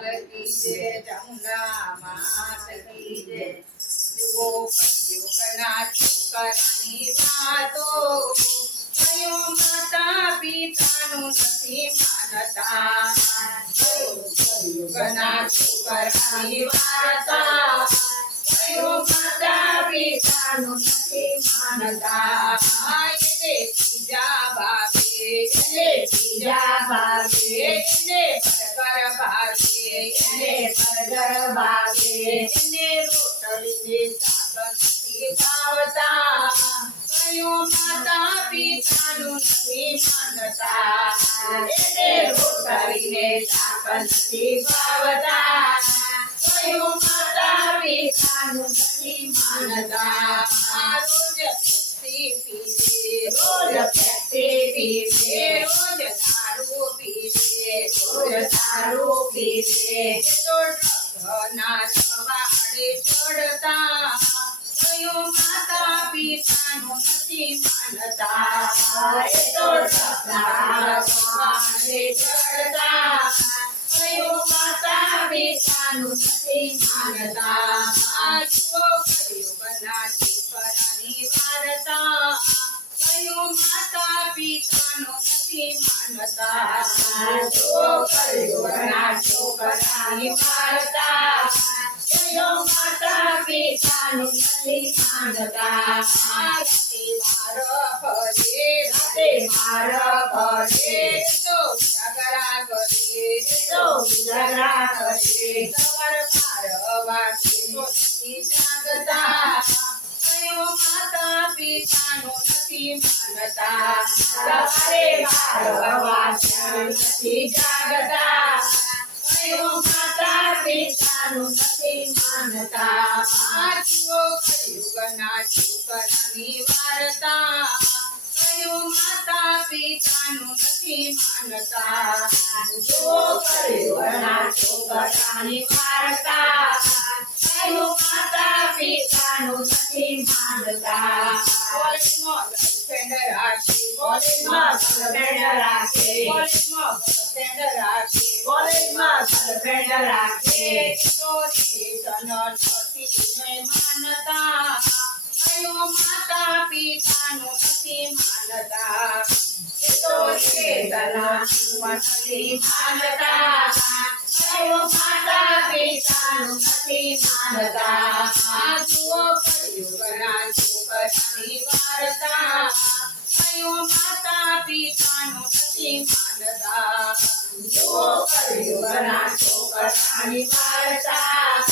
लाल की माता पिता नु नथी मानता कयो कना छोकरानी वाता कयो माता पिता नु नथी मानता ये पूजा बाबा। पूजा भागे ने साकन की पावता माता पिता नु मानता। इने रोटली ने साकन की पावता माता पिता नु नहीं मानता रोज रोज पीते। आरोपी वाडे चढता कयो माता पितानो अति मानता। वाडे चढता कयो माता पितानो अति मानता। जो कयो बनाची परानी वारता। ગયો માતા પિતાનો નથી માનતા. છોકરીઓના છોકરાની મારતા ગયો માતા પિતાનો નથી માનતા. મારો ઘરે મારો ઘરે તો ઝઘડા કરે તો ઝઘડા કરે સવાર પારવા નથી જાગતા. કયો માતા પિતાનું નથી માનતા સવારે પારવા નથી જાગતા કયો માતા પિતાનું નથી માનતા આજીઓ કળિયુગના છોકરાની વાર્તા કયો માતા પિતાનું નથી માનતા જો કળિયુગના છોકરાની વાર્તા માતા પિતાનું નથી માનતા એ તો ચેતના નથી માનતા કયો માતા પિતાનું નથી માનતા આ જુઓ કળિયુગના છોકરાની વાર્તા કયો માતા પિતાનું નથી માનતા જુઓ કળિયુગના છોકરાની વાર્તા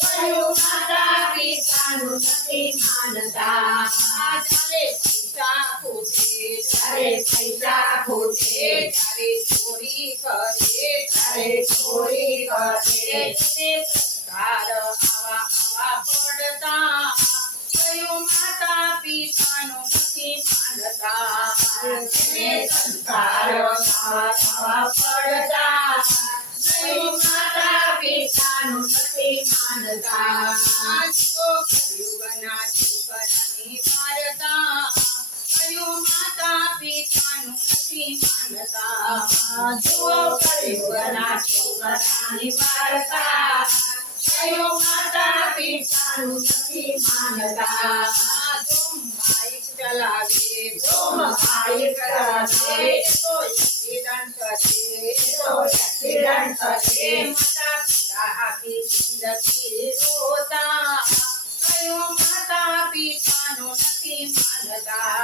કયો માતા પિતાનું નથી માનતા આ જ્યારે પૈસા ખોટે જ્યારે પૈસા ખોટે ત્યારે चोरी करे तारे चोरी करे ते प्रकार आवा आवा पडता कयो माता पितानो पति मानता पडता कयो माता पितानो पति मानता કયો માતા પિતાનું નથી માનતા જુઓ કળિયુગના છોકરાની વાર્તા કયો માતા પિતાનું નથી માનતા જો બાઈક ચલાવે જો બાઈક ચલાવે તો એક્સિડન્ટ કરે તો એક્સિડન્ટ કરે માતા પિતા આખી જિંદગી રોતા કયો માતા પિતાનું નથી માનતા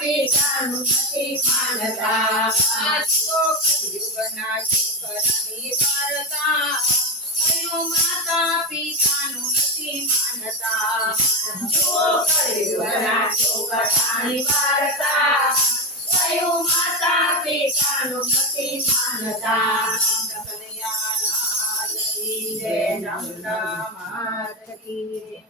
પિતાનું નથી માનતા આ છોકરાની વાર્તા કયો માતા પિતાનું નથી માનતા જુઓ કળિયુગના છોકરાની વાર્તા કયું માતા પિતાનું નથી માનતા जय राम राम की